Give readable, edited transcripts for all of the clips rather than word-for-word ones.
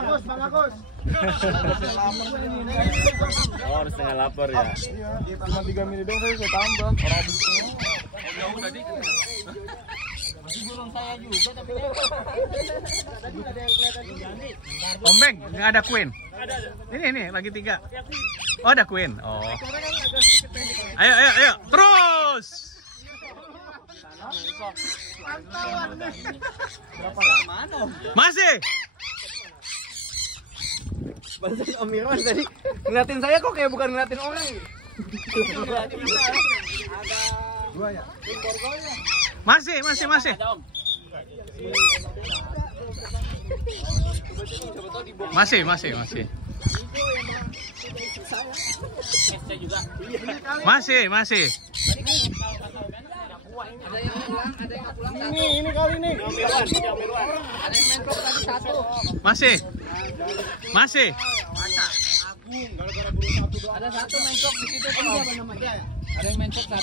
Bang Agus. Oh, harus tengah lapar ya. Cuma 3 mili doang saya tambah. Orang Jauh tadi. Masih burung saya juga tapi tadi ada yang kelihatan. Ombeng, nggak ada Queen. Ini lagi 3. Oh, ada Queen. Oh. Ayo, terus. Masih. Bahasa Om Irwan tadi ngeliatin saya kok kayak bukan ngeliatin orang. Ada 2 ya. Masih. Masih. Ada yang pulang satu. Ini kali nih. Ada yang main klub tadi 1. Masih. Ada 1 main klub di situ tuh. Apa namanya? Ada yang main klub 1.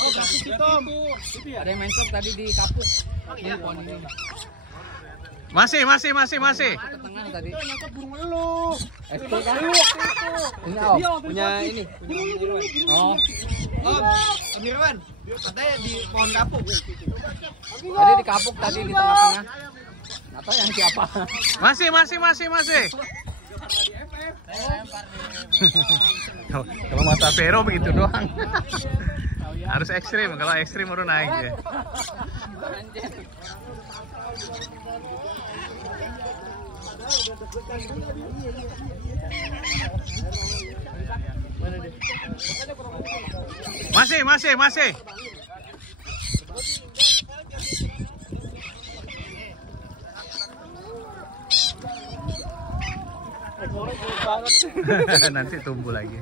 Ada yang main klub tadi di kapuk. Ini pohon ini. Masih. Ke tengah tadi. Itu kan. Ini Punya ini. Oh. Om Irwan, katanya di pohon kapuk. Tadi di kapuk tadi di tengah-tengah. Nggak tahu yang siapa. Masih. Kalau mata Vero begitu doang. Harus ekstrim, kalau ekstrim baru naik ya. Masih. Nanti tumbuh lagi.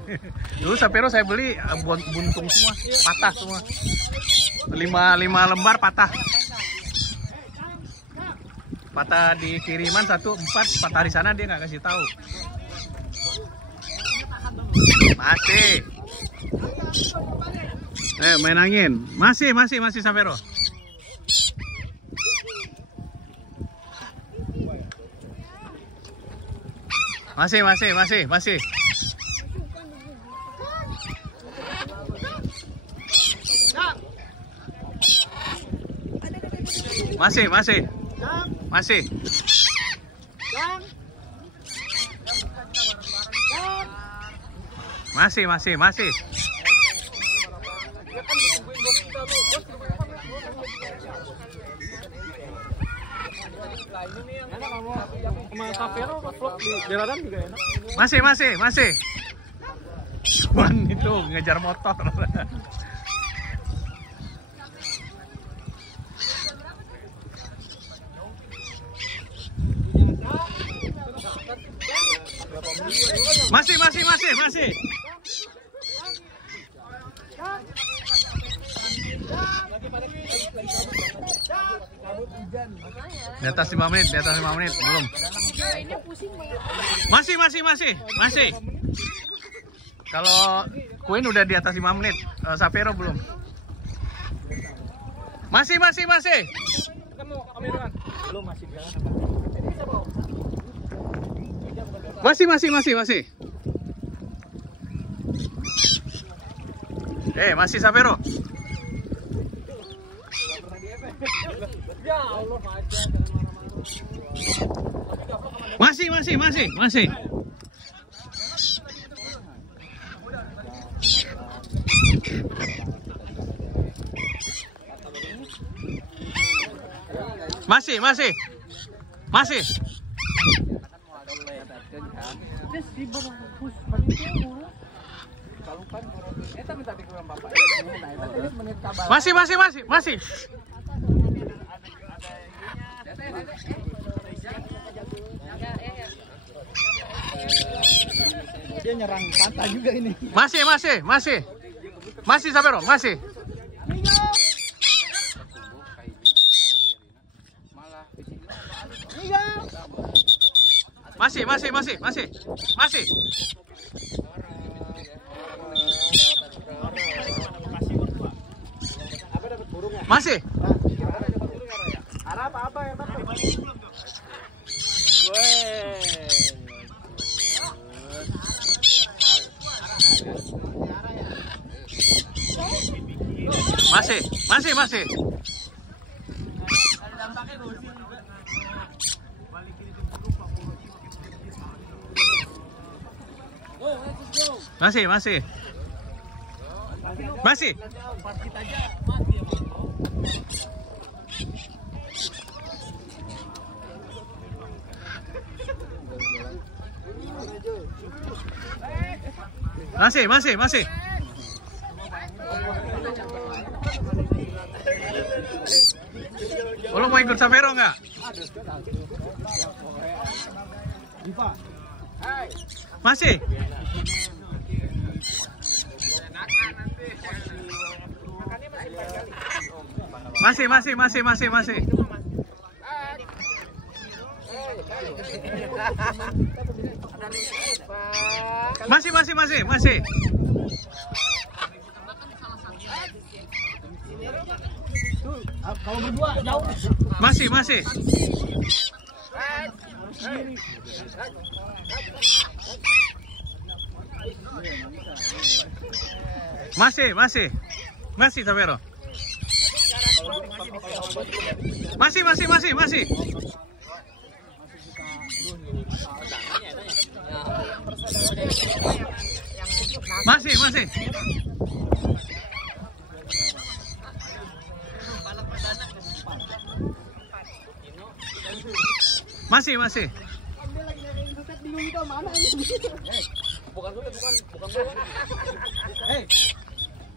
Dulu Sapero saya beli buntung semua, patah semua. 5 lembar patah. Patah di kiriman 1, 4, patah di sana dia nggak kasih tahu. Masih. Main angin. Masih Sapero. Masih. Sama Savero vlog di jalanan juga enak. Masih. Cuman itu ngejar motor. Masih. Di atas 5 menit, belum. Masih. Kalau Queen udah di atas 5 menit, Sapero belum. Masih. Ketemu Om Irwan. Belum masih jalan. Masih. Masih Sapero. Ya Allah aja. Masih. Masih. Dia nyerang pantai juga ini. Masih Sapero, masih. Masih. Arah apa ya, Pak? Masih. Masih. Oh, lo mau ikut Savero nggak? Masih. Masih. Kalau berdua jauh. Masih. Savero. Masih.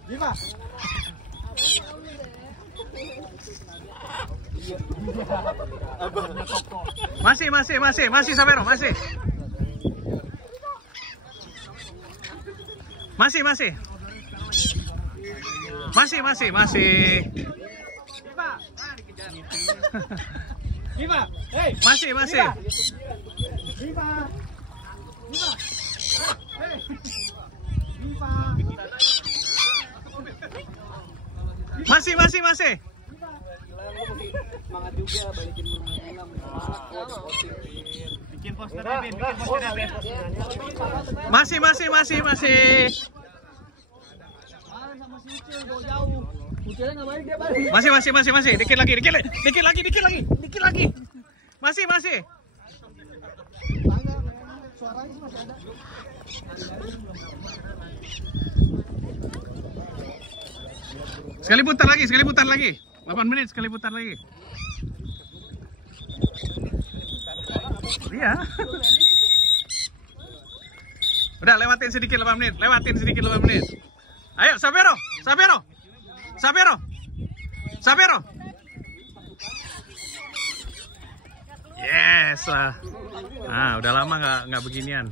Viva. Masih Savero, masih. Viva. Hey. Masih. Viva. Hey. Viva. Masih. Semangat juga balikin bikin posternya, Ben. Masih. Masih. Dikit lagi. Masih. Sekali putar lagi. 8 menit sekali putar lagi. Iya. Udah lewatin sedikit 8 menit. Ayo Savero. Yes lah. Udah lama nggak beginian.